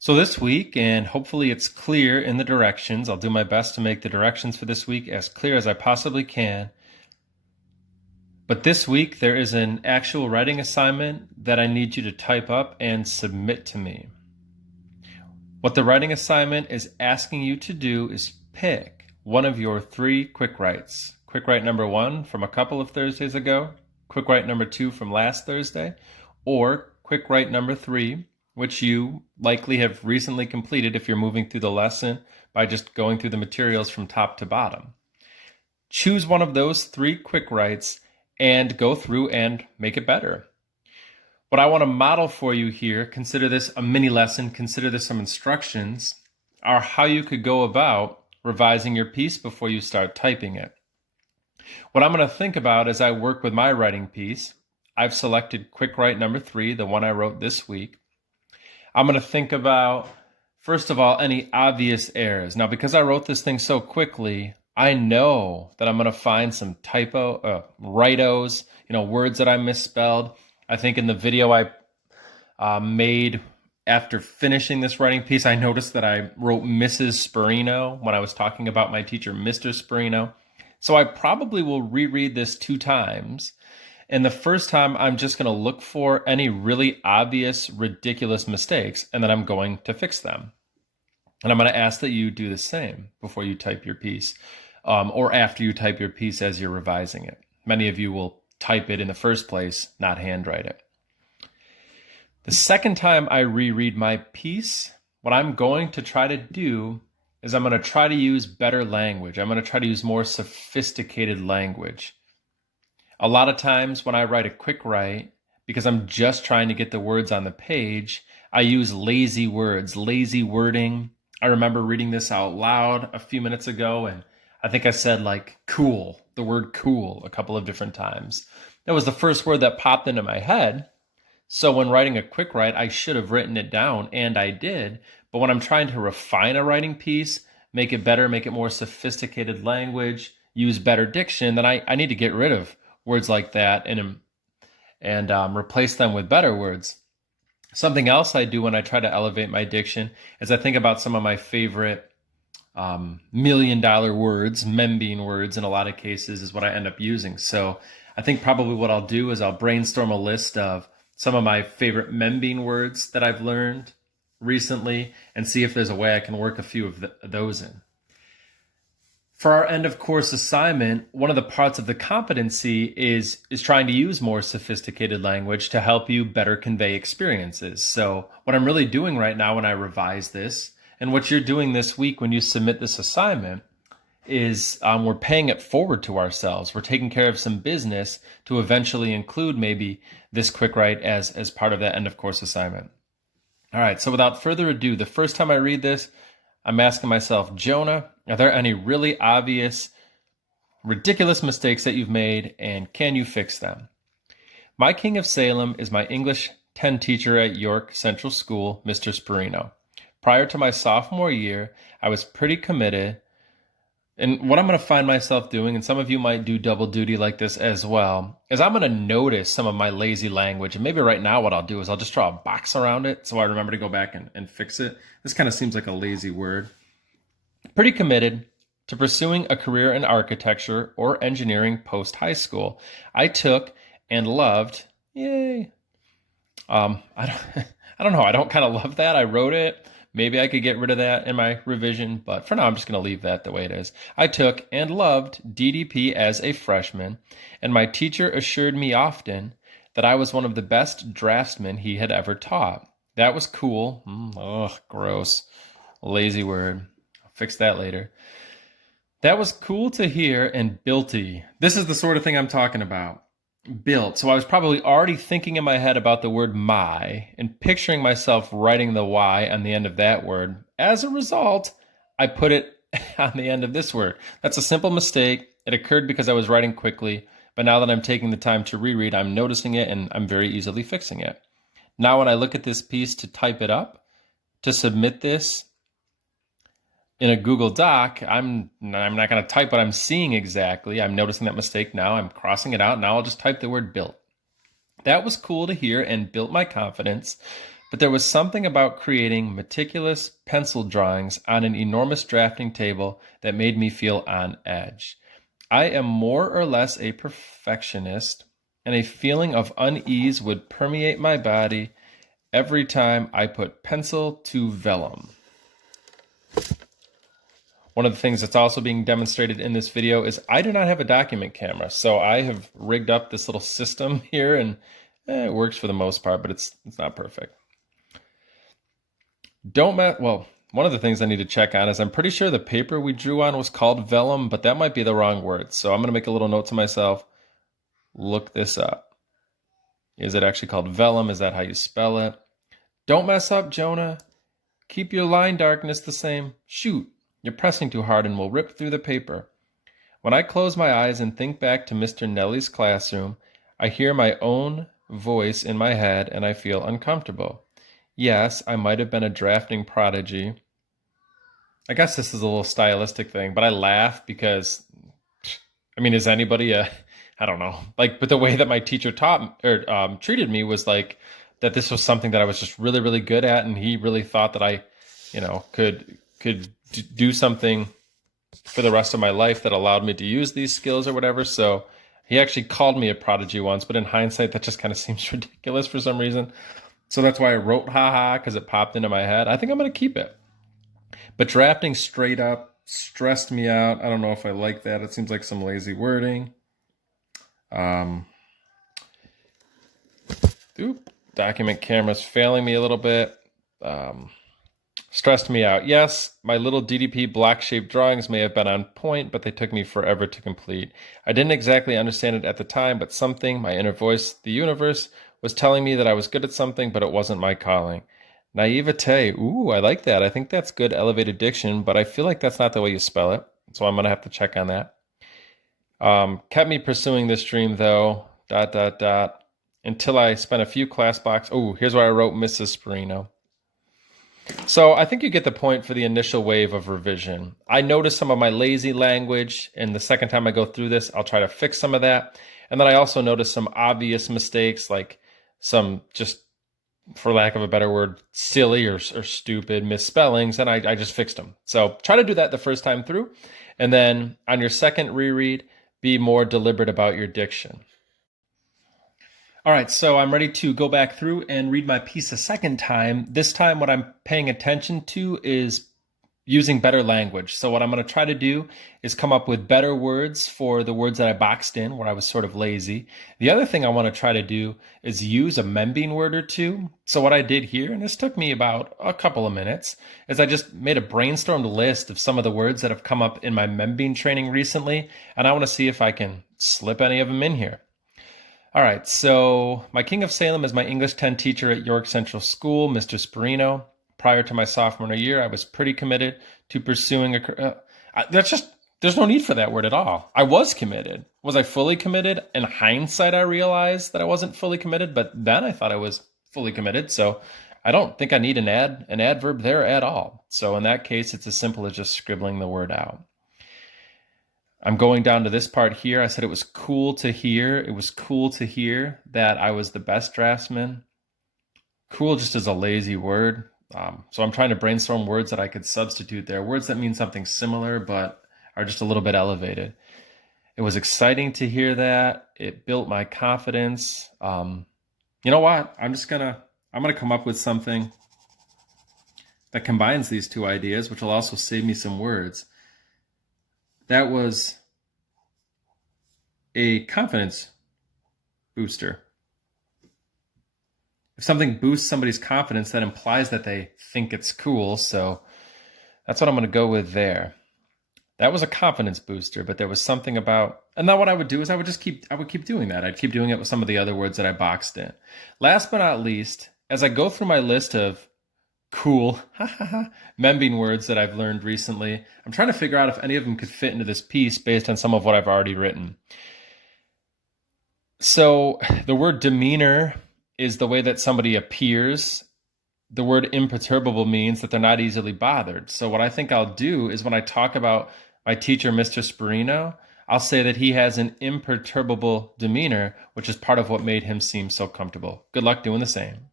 So this week, and hopefully it's clear in the directions, I'll do my best to make the directions for this week as clear as I possibly can. But this week, there is an actual writing assignment that I need you to type up and submit to me. What the writing assignment is asking you to do is pick one of your 3 quick writes. Quick write number 1 from a couple of Thursdays ago, quick write number 2 from last Thursday, or quick write number 3, which you likely have recently completed if you're moving through the lesson by just going through the materials from top to bottom. Choose one of those 3 quick writes and go through and make it better. What I want to model for you here, consider this a mini lesson, consider this some instructions, are how you could go about revising your piece before you start typing it. What I'm going to think about as I work with my writing piece, I've selected quick write number 3, the one I wrote this week. I'm going to think about, first of all, any obvious errors. Now, because I wrote this thing so quickly, I know that I'm going to find some write-os, words that I misspelled. I think in the video I made after finishing this writing piece, I noticed that I wrote Mrs. Spirino when I was talking about my teacher, Mr. Spirino. So I probably will reread this 2 times. And the first time, I'm just going to look for any really obvious, ridiculous mistakes, and then I'm going to fix them. And I'm going to ask that you do the same before you type your piece, or after you type your piece as you're revising it. Many of you will type it in the first place, not handwrite it. The second time I reread my piece, what I'm going to try to do is I'm going to try to use better language. I'm going to try to use more sophisticated language. A lot of times when I write a quick write, because I'm just trying to get the words on the page, I use lazy words, lazy wording. I remember reading this out loud a few minutes ago, and I think I said cool, the word cool, a couple of different times. That was the first word that popped into my head. So when writing a quick write, I should have written it down, and I did. But when I'm trying to refine a writing piece, make it better, make it more sophisticated language, use better diction, then I need to get rid of words like that and replace them with better words. Something else I do when I try to elevate my diction is I think about some of my favorite million-dollar words, Membean words in a lot of cases is what I end up using. So I think probably what I'll do is I'll brainstorm a list of some of my favorite Membean words that I've learned recently and see if there's a way I can work a few of those in. For our end of course assignment, one of the parts of the competency is trying to use more sophisticated language to help you better convey experiences. So what I'm really doing right now when I revise this, and what you're doing this week when you submit this assignment, is we're paying it forward to ourselves. We're taking care of some business to eventually include maybe this quick write as part of that end of course assignment. All right, so without further ado, the first time I read this, I'm asking myself, Jonah, are there any really obvious, ridiculous mistakes that you've made, and can you fix them? My king of Salem is my English 10 teacher at York Central School, Mr. Spirino. Prior to my sophomore year, I was pretty committed. And what I'm going to find myself doing, and some of you might do double duty like this as well, is I'm going to notice some of my lazy language. And maybe right now what I'll do is I'll just draw a box around it so I remember to go back and fix it. This kind of seems like a lazy word. Pretty committed to pursuing a career in architecture or engineering post-high school. I took and loved, yay. I don't know. I don't kind of love that. I wrote it. Maybe I could get rid of that in my revision, but for now I'm just going to leave that the way it is. I took and loved DDP as a freshman, and my teacher assured me often that I was one of the best draftsmen he had ever taught. That was cool. Gross. Lazy word. I'll fix that later. That was cool to hear and builty. This is the sort of thing I'm talking about. Built. So I was probably already thinking in my head about the word my and picturing myself writing the Y on the end of that word. As a result, I put it on the end of this word. That's a simple mistake. It occurred because I was writing quickly, but now that I'm taking the time to reread, I'm noticing it and I'm very easily fixing it. Now when I look at this piece to type it up, to submit this in a Google Doc, I'm not going to type what I'm seeing exactly. I'm noticing that mistake now. I'm crossing it out. Now I'll just type the word built. That was cool to hear and built my confidence. but there was something about creating meticulous pencil drawings on an enormous drafting table that made me feel on edge. I am more or less a perfectionist, and a feeling of unease would permeate my body every time I put pencil to vellum. One of the things that's also being demonstrated in this video is I do not have a document camera, so I have rigged up this little system here, and it works for the most part, but it's not perfect. One of the things I need to check on is I'm pretty sure the paper we drew on was called vellum, but that might be the wrong word. So I'm going to make a little note to myself. Look this up. Is it actually called vellum? Is that how you spell it? Don't mess up, Jonah. Keep your line darkness the same. Shoot, you're pressing too hard and will rip through the paper. When I close my eyes and think back to Mr. Nelly's classroom, I hear my own voice in my head and I feel uncomfortable. Yes, I might have been a drafting prodigy. I guess this is a little stylistic thing, but I laugh because, is anybody I don't know, but the way that my teacher treated me was like that this was something that I was just really, really good at, and he really thought that I, could do something for the rest of my life that allowed me to use these skills or whatever. So he actually called me a prodigy once, but in hindsight, that just kind of seems ridiculous for some reason. So that's why I wrote haha, because it popped into my head. I think I'm going to keep it. But drafting straight up stressed me out. I don't know if I like that. It seems like some lazy wording. Document camera's failing me a little bit. Stressed me out. Yes, my little DDP block-shaped drawings may have been on point, but they took me forever to complete. I didn't exactly understand it at the time, but something, my inner voice, the universe, was telling me that I was good at something, but it wasn't my calling. Naivete. Ooh, I like that. I think that's good elevated diction, but I feel like that's not the way you spell it. So I'm going to have to check on that. Kept me pursuing this dream, though, ... until I spent a few class blocks. Oh, here's where I wrote Mrs. Sperino. So I think you get the point for the initial wave of revision. I noticed some of my lazy language, and the second time I go through this, I'll try to fix some of that. And then I also noticed some obvious mistakes, like some, just for lack of a better word, silly or stupid misspellings, and I just fixed them. So try to do that the first time through. And then on your second reread, be more deliberate about your diction. All right, so I'm ready to go back through and read my piece a second time. This time what I'm paying attention to is using better language. So what I'm going to try to do is come up with better words for the words that I boxed in where I was sort of lazy. The other thing I want to try to do is use a Membing word or two. So what I did here, and this took me about a couple of minutes, is I just made a brainstormed list of some of the words that have come up in my Membing training recently, and I want to see if I can slip any of them in here. All right, so my King of Salem is my English 10 teacher at York Central School, Mr. Sperino. Prior to my sophomore year, I was pretty committed to pursuing a... there's no need for that word at all. I was committed. Was I fully committed? In hindsight, I realized that I wasn't fully committed, but then I thought I was fully committed. So I don't think I need an adverb there at all. So in that case, it's as simple as just scribbling the word out. I'm going down to this part here. I said it was cool to hear. It was cool to hear that I was the best draftsman. Cool just is a lazy word. So I'm trying to brainstorm words that I could substitute there. Words that mean something similar, but are just a little bit elevated. It was exciting to hear that. It built my confidence. You know what? I'm gonna come up with something that combines these two ideas, which will also save me some words. That was a confidence booster. If something boosts somebody's confidence, that implies that they think it's cool. So that's what I'm going to go with there. That was a confidence booster, but there was something about, and now what I would do is I would keep doing that. I'd keep doing it with some of the other words that I boxed in. Last but not least, as I go through my list of cool Membing words that I've learned recently, I'm trying to figure out if any of them could fit into this piece based on some of what I've already written. So the word demeanor is the way that somebody appears. The word imperturbable means that they're not easily bothered. So what I think I'll do is when I talk about my teacher, Mr. Sperino, I'll say that he has an imperturbable demeanor, which is part of what made him seem so comfortable. Good luck doing the same.